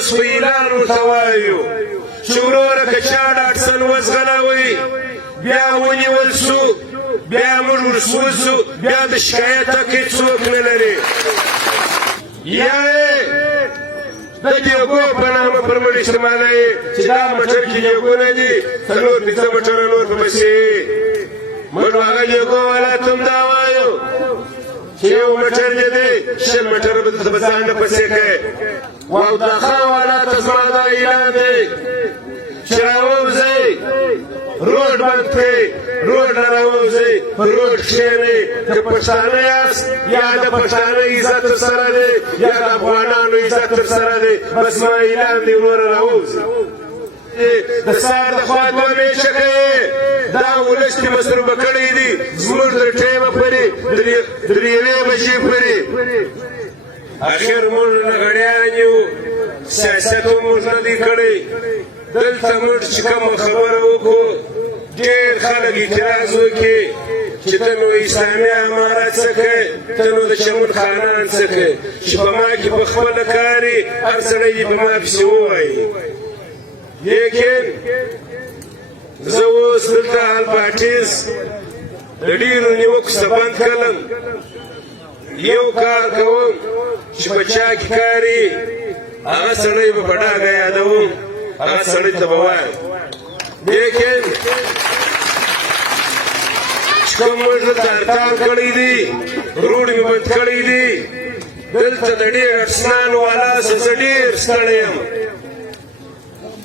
اوس په اعلان ورته وایو چې وروره که چا ډاکټر وزغلوئ بیا ونیول سو بیا موږ ورسوځو بیا د شکایت حق هېڅ څوک نه لري یا د دیګو په نامه پر موږ استعمالوي چې دا موټر کې دیګونه دي څلور پنځه موټره نور په پسې موږ هغه دیګو والا ته هم دا وایو چې یو موټر دې دی شل موټره به درته په ځان نه پسې کوې واوداخان والا ته زما دا اعلان دی چې راووځئ روډ بند کړئ روډ نه راووځئ په روډ کښېنئ که پښتانه یاست یا د پښتانه عزت در سره دی یا د افغانانو عزت در سره دی بس ما اعلان دی وروره راووځئ د سهار د خوا دوه میشه کوې دا ولس دې مصروفه کړی دي زموږ تر ټیمه پورې تر یوې بجې پورې اخر موږ لغړیان یو سیاست هم موږ نه دی کړی دلته موږ چې کومه خبره وکړو ډېر خلک اعتراض وکړي چې ته نو اسلامي امارت څه کوې ته نو د چمن خانان څه کوې چې په ما کې په خپله کاري هر سړی دې په ما پسې ووایي لیکن زه اوس دلته الپاټیز د ډېرو نیوکو څخه بند کړم یو کار کوم چې په چا کې کاري هغه سړی به په ډاګه یادوم هغه سړی ته به وایم لیکن چې کوم موږ دلته هړتال کړی دي روډ مې بند کړی دي دلته د ډېر اټسمان والا څخه زه ډېر ستړی یم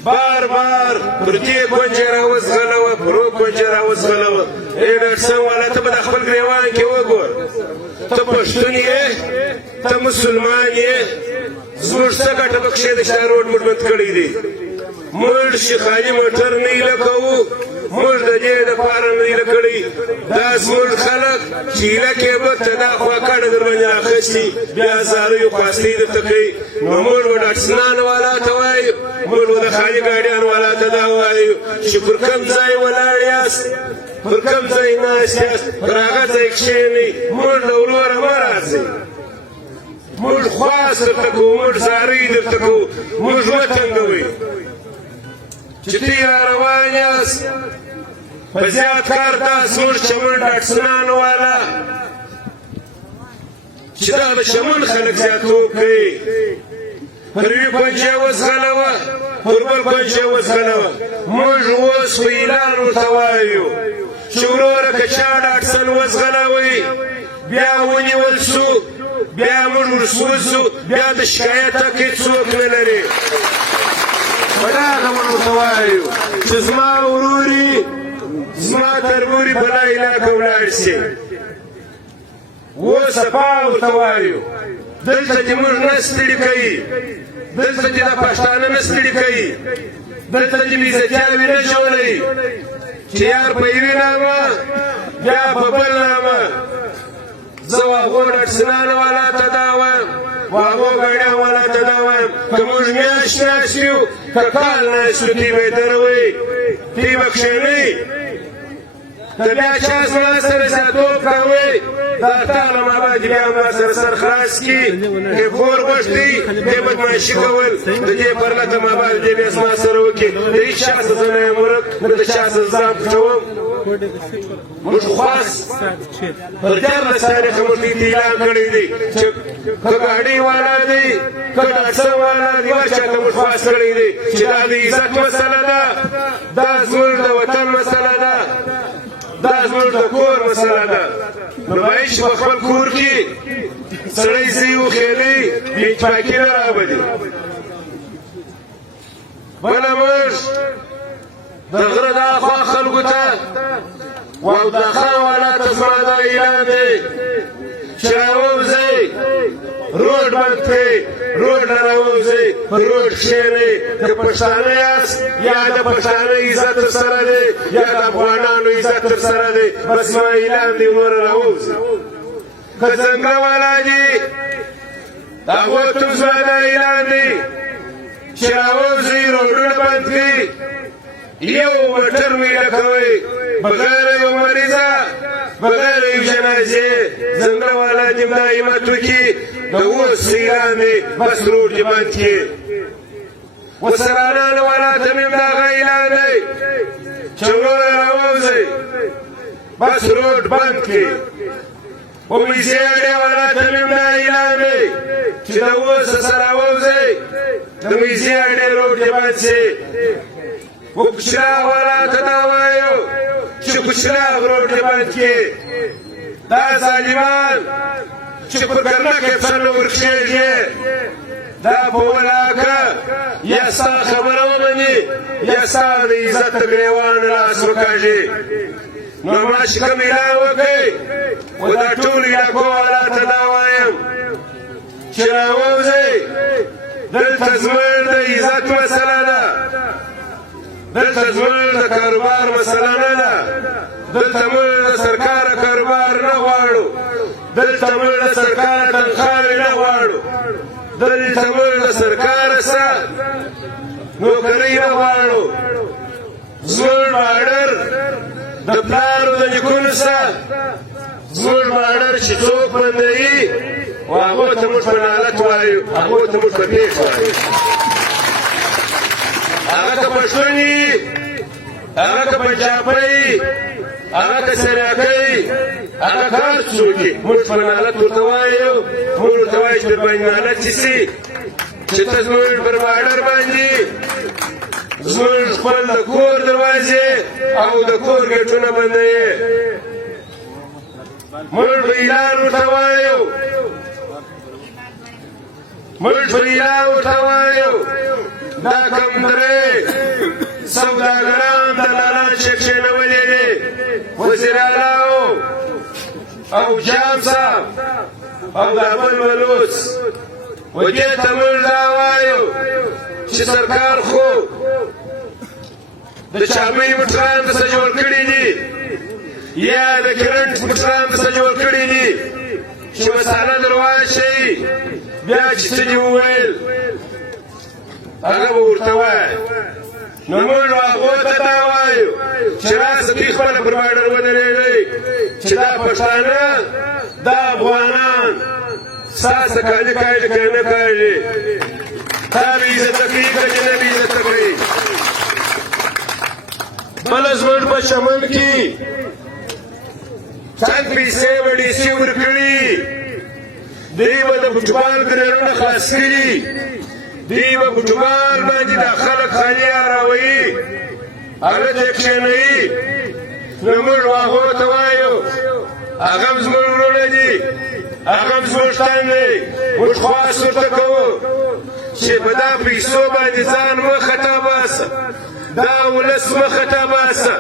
بار بار پر دې کونجې راوزغلوه پر هغه کونجې راوزغلوه ای ډاکټر والا ته به د خپل ګریوان کې وګور ته پښتون یې ته مسلمان یې زموږ څه ګټه پکښې د شا روډ موږ بند کړی دی موږ چې خالي موټر نه ایله کوو موږ د دې دپاره نه ایله کړی دا زموږ خلک چې ایله کې به ته دا خوا کډه در باندې راخیستي بیا زاریو خواستې درته کوي نو موږ به ډاکټرسنان والا ته وایو موږ به د خالي ګاډیان والا ته دا وایو چې پر کوم ځای ولاړ یاست پر کوم ځای ناست یاست پر هغه ځای کښېنئ موږ له وروره مه راځئ موږ خواست درته کوو موږ زارۍ درته کوو موږ مه تنګوئ چې ته را روان یاست په زیات کار دا زموږ چمن ډاکټرسنان والا چې دا د چمن خلک زیاتوب کوي پر یوې کونجې وزغلوه پر بل کونجې وزغلوه موږ اوس په اعلان ورته وایو چې وروره که چا ډاکټرسن وزغلوئ بیا ونیول سو بیا موږ ورسوځو بیا د شکایت حق هېڅ څوک نه لري په دغه موږ ورته وایو چې زما وروري زما تربوري بله علاقه ولاړ شي اوس صفا ورته وایو دلته دې موږ نه ستړي کوي دلته دې دا پښتانه نه ستړي کوي دلته دې بېعزتیاوې نه جوړوي چې یار په یوې نامه بیا په بل نامه زه هغو ډاکټرسنانو والا ته دا وایم هغو ګاډیان والا ته دا وایم که موږ میاشت ناست یو که کال ناست یو تی به یې دروئ تی به کښېنئ که بیا چا زما سره زیاتوب کوئ دا تاله ماباد بیا ما سره سر خلاص کړي که کور غوښتئ دې بدماشي کول د دې پرلته ماباد دې بیا زما سره وکړي د هېڅ چا څه زه نه یم ورک نه د چا څه ځان پټوم موږ خواست پر دیارلس تاریخه موږ دې اعلان کړی دی چې که ګاډۍ والا دی که ډاکټر والا دی هر چا ته موږ خواست کړی دی چې دا د عزت مسله ده دا زموږ د وطن مسله ده دا زموږ د کور مسله ده نو باید چې په خپل کور کې سړی ځي وخېلي بېاتفاقي نه راولي بله موږ د غره د اخوا خلکو ته واوداخان والا ته زما دا اعلان دی چې راووځئ روډ بند کړئ روډ نه راووځئ په روډ کښېنئ که پښتانه یاست یا د پښتانه عزت در سره دی یا د افغانانو عزت در سره دی بس ما اعلان دی وروره راووځئ که ځنګله والا دي د هغو ته زما دا اعلان دی چې راووځئ روډونه بند کړئ یو موټر میله کوئ بغیر یو مریضه بغیر یو جنازې ځنګله والا دې دا همت وکړي د اوس اعلان دی بس روډ دې بند کړي وسرانان ولات من دا غیلان دی چورور راوزی بس روڈ بند کی ومیزی اڑی ولات من دا غیلان دی چی دا ووس سراوزی دمیزی اڑی روڈ بند سی وکشراغ ولات داوائیو چی کشراغ روڈ بند کی دا ظالمان چی پر کرنک افسن ورکشیجی دا بولاکا یا ستا خبر ومنی یا ستا دا عزت گریوان راس وکاجی نو ما شکم الہ وکی و دا طول علاقو والا تداوایم چراووزی دل تزمر دا عزت مسئلہ دا دل تزمر دا کاروبار مسئلہ ندا دل تمر دا سرکار کاروبار نغوارو دل تمر دا سرکار تنخواوی نغوارو دل تمر دا سرکار سا نوکری نغوارو زمر بارڈر دا پلارو دا نکون سا زمر بارڈر چی چوک بندئی و آغو تمر پنالت وایو آغو تمر پنیش وایو آغا کا پشتونی آغا کا پنجابی آغا کا سراکی آغا کار چوکی مر پنالت ورتوایو مر ورتوایو چی پنالت چیسی چی تزمر پر بارڈر باندی زمر خپل د کور دروازې او د کور ګټونه بندوي موږ به اعلان ورته وایو موږ به اعلان ورته وایو دا کوم درې سوداګران دلالان چې کښېنولي دي وزیر اعلی او جام صاحب او د بل ملوث و دې ته موږ دا وایو چې سرکار خو د چابۍ موټران دسه جوړ کړي دي یا د کرنټ موټران دسه جوړ کړي دي چې مساله در واچوي بیا چې څه دي وویل هغه به ورته وایي نو موږ هغو ته دا وایو چې راسه دوی خپله پر بارډر ودرېږئ چې دا پښتانه دا افغانان ستاسو کالي کاږي که نه کاږي تا به عزته کوي که چې نه به عزته کوي بله زموږ په چمن کې چند پیسې به ډیسي ورکړي دوی به د فوټبال ګرایرونه خلاص کړي دوی به فوټبال باندې دا خلک خالي اراوي هغه ته کښېنوي نو موږ هغو ته وایو هغه هم زموږ وروڼه دي هغه هم زموږ تن دی موږ خواست ورته کوو چې په دا پیسو باندې ځان مه خطا باسه دا ولس مه خطا باسه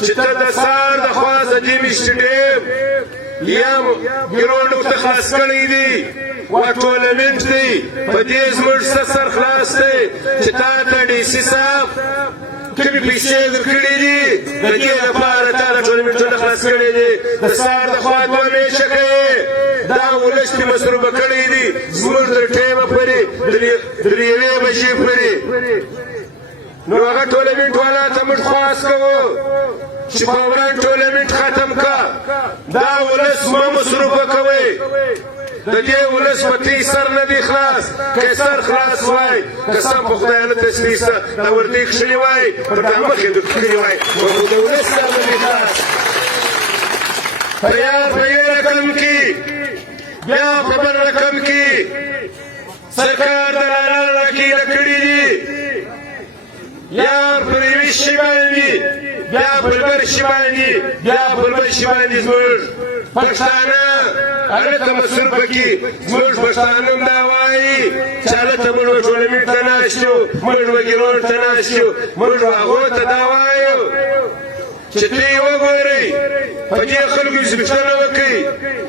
چې ته د سهار د خوا د دې میشتډیم یا ګراونډ ورته خلاص کړی دی و ټورنمنټ دی په دې زموږ سر خلاص دی چې تا ته ډي سي صاحب کومې پیسې درکړي دي د دې لپاره تا د ټورنمنټونه خلاص کړي دي د سهار د خوا دوه میچه کوې دا ولس دې مصروفه کړی دي زموږ تر ټیمه پورې تر یوې بجې پورې نو هغه ټورنمنټ والا ته موږ خواست کوو چې فورا ټورنمنټ ختم کا دا ولس مه مصروفه کوئ د دې ولس په تی سر نه دی خلاص که سر خلاص وای قسم په خدای نه تسلیسه دا ورته کښلي وای پر دا مخې در کړي وای د ولس سر نه دی خلاص فریاد په یو رقم کې بیا په بل رقم کې سرکار دلالان راکیله کړي دي یا پر یوې شي باندې بیا پر بل شي باندې بیا پر بل شي باندې زموږ پښتانه هغه ته مصروفه کړي زموږ پښتانه هم دا وایي چې هلته موږ ټورنمنټ ته ناست یو موږ ګراونډ ته ناست یو موږ هغو ته دا وایو چې دوی وګورئ په دې خلکو سپېڅله وکړئ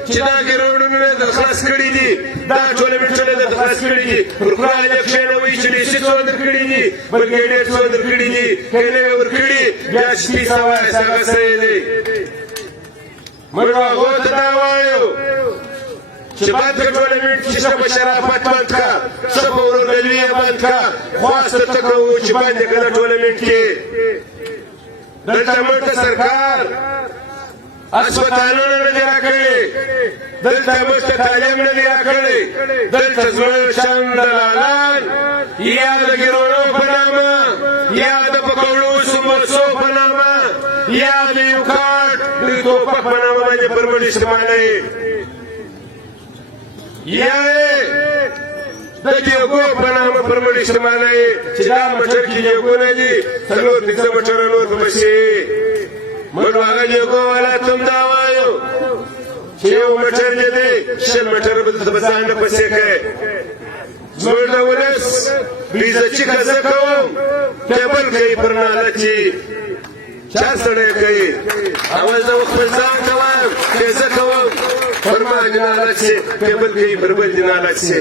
چې دا ګراونډونه در خلاص کړي دي دا ټورنمنټونه در خلاص کړي دي پر خدای نه کښېنوئ چې ډیسي څو درکړي دي بریګیډیر څو درکړي دي که یې نه وي ورکړي بیا چې پیسه وایاست هغه صحیح دی موږ هغو ته دا وایو چې بند که ټورنمنټ چې څه په شرافت بند که څه په ورورګلوي یې بند که خواست درته کوو چې بند یې که نه ټورنمنټ کې دلته موږ ته سرکار اسپتالونه نه دي راکړي دلته موږ ته تعلیم نه دي راکړی دلته زموږ شان دلالان یا د ګراونډو په وخت په نامه باندې پرمړ استعمالوي یا د دیګو په نامه پرمړ استعمالوي چې دا موټر کې دیګو نه دي 4-5 موټر نور پسې موږ هغه دیګو والا تم دا وایو چې یو موټر دې دی 6 موټر به د ځان نه پسې کوي زموږ د ولس بېعزتي که زه کوم کیبل کوي پر ناله چې چا سړی کوي اول زه خپل ځان ته وایم که زه کوم پر ما دې ناله چې کیبل کوي پر بل دې ناله چې